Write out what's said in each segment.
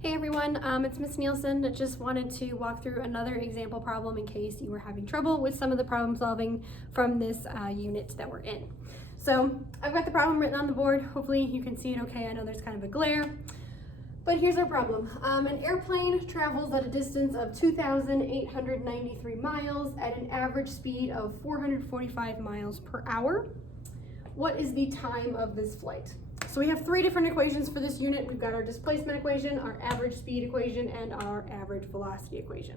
Hey everyone, it's Miss Nielsen. I just wanted to walk through another example problem in case you were having trouble with some of the problem solving from this unit that we're in. So I've got the problem written on the board. Hopefully you can see it okay. I know there's kind of a glare, but here's our problem. An airplane travels at a distance of 2,893 miles at an average speed of 445 miles per hour. What is the time of this flight? So we have three different equations for this unit. We've got our displacement equation, our average speed equation, and our average velocity equation.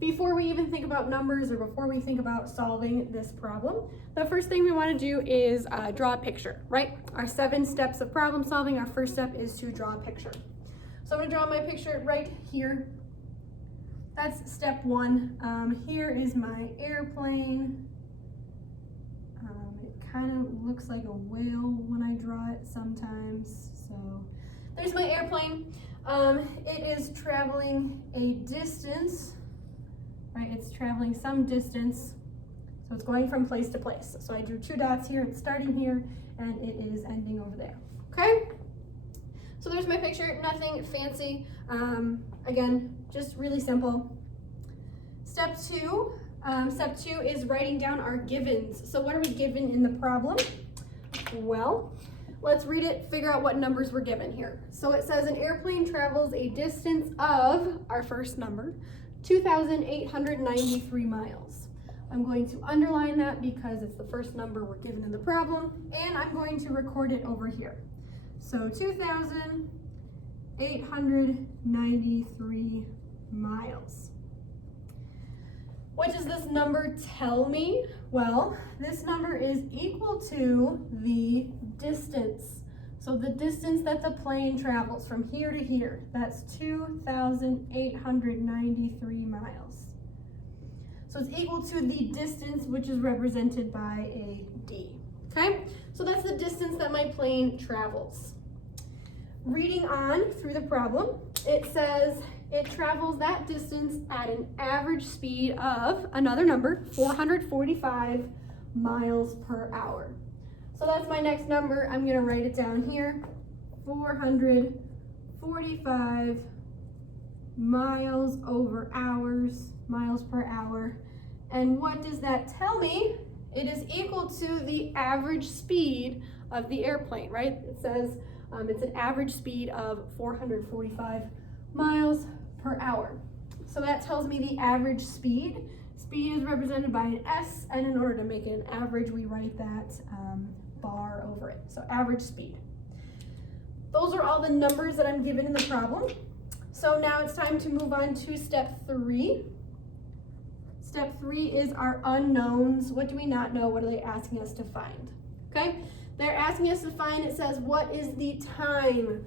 Before we even think about numbers or before we think about solving this problem, the first thing we want to do is draw a picture, right? Our 7 steps of problem solving, our first step is to draw a picture. So I'm going to draw my picture right here. That's step 1. Here is my airplane. Kind of looks like a whale when I draw it sometimes. So there's my airplane. It is traveling a distance, right? It's traveling some distance. So it's going from place to place. So I drew 2 dots here. It's starting here and it is ending over there. Okay? So there's my picture, nothing fancy. Again, just really simple. Step 2 is writing down our givens. So what are we given in the problem? Well, let's read it, figure out what numbers we're given here. So it says an airplane travels a distance of, our first number, 2,893 miles. I'm going to underline that because it's the first number we're given in the problem, and I'm going to record it over here. So 2,893 miles. What does this number tell me? Well, this number is equal to the distance. So the distance that the plane travels from here to here, that's 2,893 miles. So it's equal to the distance, which is represented by a D. Okay, so that's the distance that my plane travels. Reading on through the problem, it says it travels that distance at an average speed of, another number, 445 miles per hour. So that's my next number. I'm going to write it down here. 445 miles over hours, miles per hour. And what does that tell me? It is equal to the average speed of the airplane, right? It says it's an average speed of 445 miles per hour. So that tells me the average speed. Speed is represented by an S, and in order to make it an average, we write that bar over it. So average speed. Those are all the numbers that I'm given in the problem. So now it's time to move on to step 3. Step 3 is our unknowns. What do we not know? What are they asking us to find? Okay, they're asking us to find, it says, what is the time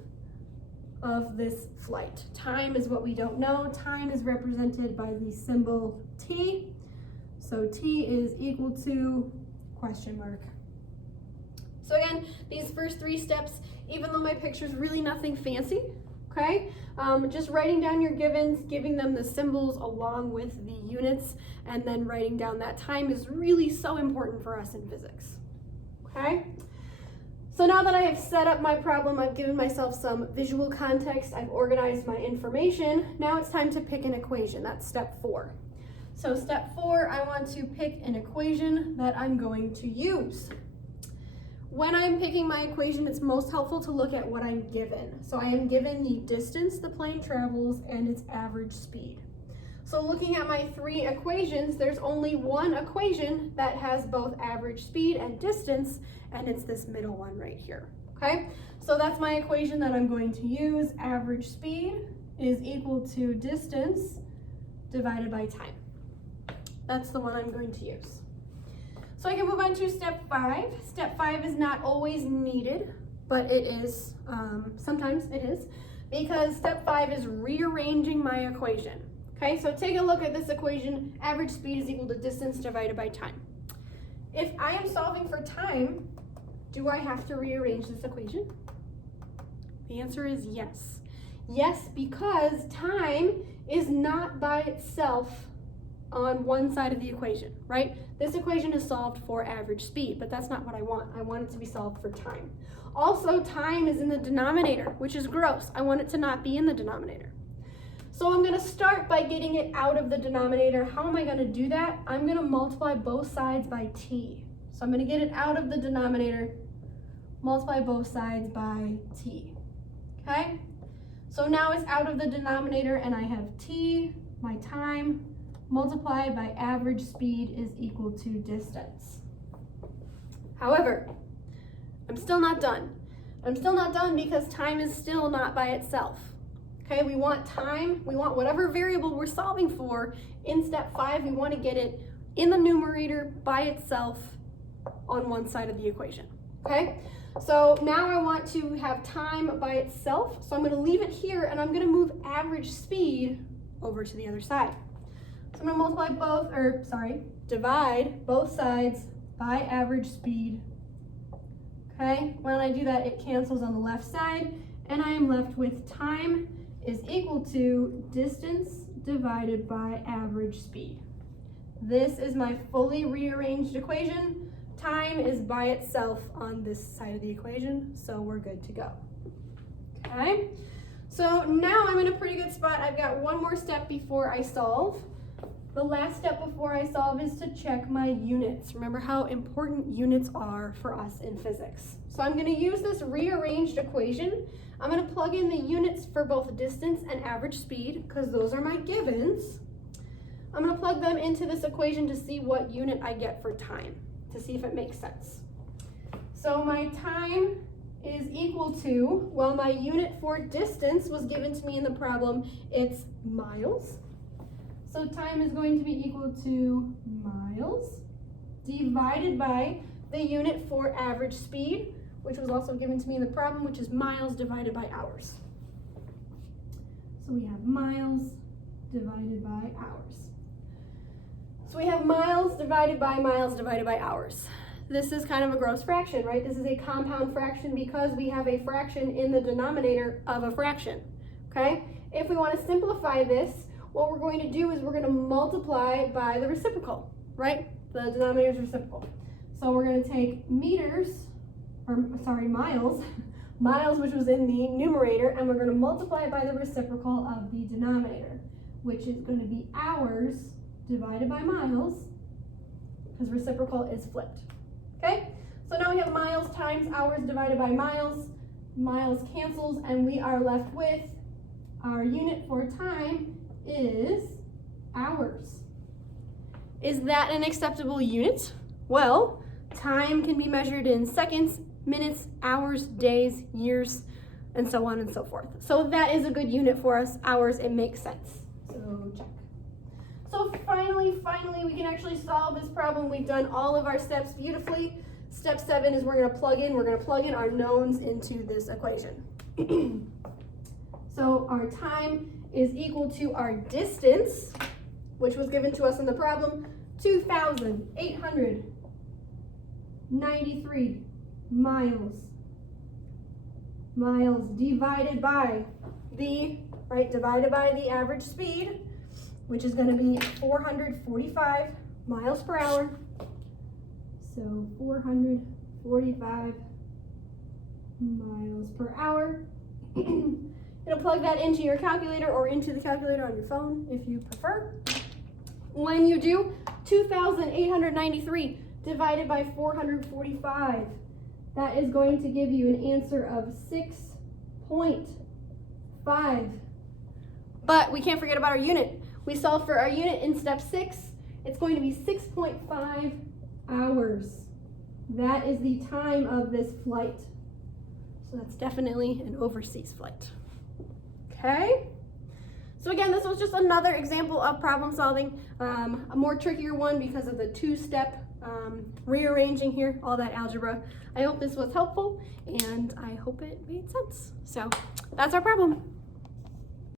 of this flight? Time is what we don't know. Time is represented by the symbol T. So T is equal to question mark. So again, these first 3 steps, even though my picture is really nothing fancy, okay, just writing down your givens, giving them the symbols along with the units, and then writing down that time is really so important for us in physics, okay? So now that I have set up my problem, I've given myself some visual context, I've organized my information, now it's time to pick an equation. That's step 4. So step 4, I want to pick an equation that I'm going to use. When I'm picking my equation, it's most helpful to look at what I'm given. So I am given the distance the plane travels and its average speed. So looking at my 3 equations, there's only one equation that has both average speed and distance, and it's this middle one right here, okay? So that's my equation that I'm going to use. Average speed is equal to distance divided by time. That's the one I'm going to use. So I can move on to step 5. Step 5 is not always needed, but it is, sometimes it is, because step 5 is rearranging my equation. Okay, so take a look at this equation. Average speed is equal to distance divided by time. If I am solving for time, do I have to rearrange this equation? The answer is yes. Yes, because time is not by itself on one side of the equation, right? This equation is solved for average speed, but that's not what I want. I want it to be solved for time. Also, time is in the denominator, which is gross. I want it to not be in the denominator. So I'm going to start by getting it out of the denominator. How am I going to do that? I'm going to multiply both sides by t. So I'm going to get it out of the denominator, multiply both sides by t. Okay? So now it's out of the denominator and I have t, my time, multiplied by average speed is equal to distance. However, I'm still not done. I'm still not done because time is still not by itself. Okay, we want time, we want whatever variable we're solving for in step 5, we want to get it in the numerator by itself on one side of the equation. Okay, so now I want to have time by itself, so I'm going to leave it here and I'm going to move average speed over to the other side. So I'm going to divide both sides by average speed. Okay, when I do that, it cancels on the left side, and I am left with time is equal to distance divided by average speed. This is my fully rearranged equation. Time is by itself on this side of the equation, so we're good to go. Okay, so now I'm in a pretty good spot. I've got one more step before I solve. The last step before I solve is to check my units. Remember how important units are for us in physics. So I'm going to use this rearranged equation. I'm going to plug in the units for both distance and average speed because those are my givens. I'm going to plug them into this equation to see what unit I get for time, to see if it makes sense. So my time is equal to, well, my unit for distance was given to me in the problem, it's miles. So time is going to be equal to miles divided by the unit for average speed, which was also given to me in the problem, which is miles divided by hours. So we have miles divided by hours. So we have miles divided by hours. This is kind of a gross fraction, right? This is a compound fraction because we have a fraction in the denominator of a fraction, okay? If we want to simplify this, what we're going to do is we're going to multiply by the reciprocal, right? The denominator is reciprocal. So we're going to take miles, which was in the numerator, and we're going to multiply by the reciprocal of the denominator, which is going to be hours divided by miles, because reciprocal is flipped. Okay? So now we have miles times hours divided by miles. Miles cancels, and we are left with our unit for time is hours. Is that an acceptable unit? Well, time can be measured in seconds, minutes, hours, days, years, and so on and so forth. So that is a good unit for us. Hours, it makes sense. So check. So finally, we can actually solve this problem. We've done all of our steps beautifully. Step 7 is we're going to plug in our knowns into this equation. So our time is equal to our distance, which was given to us in the problem, 2,893 miles. Miles divided by the average speed, which is going to be 445 miles per hour. So 445 miles per hour. It'll plug that into your calculator or into the calculator on your phone if you prefer. When you do, 2,893 divided by 445, that is going to give you an answer of 6.5. But we can't forget about our unit. We solved for our unit in step 6. It's going to be 6.5 hours. That is the time of this flight. So that's definitely an overseas flight. Okay? So again, this was just another example of problem solving, a more trickier one because of the 2-step rearranging here, all that algebra. I hope this was helpful, and I hope it made sense. So that's our problem.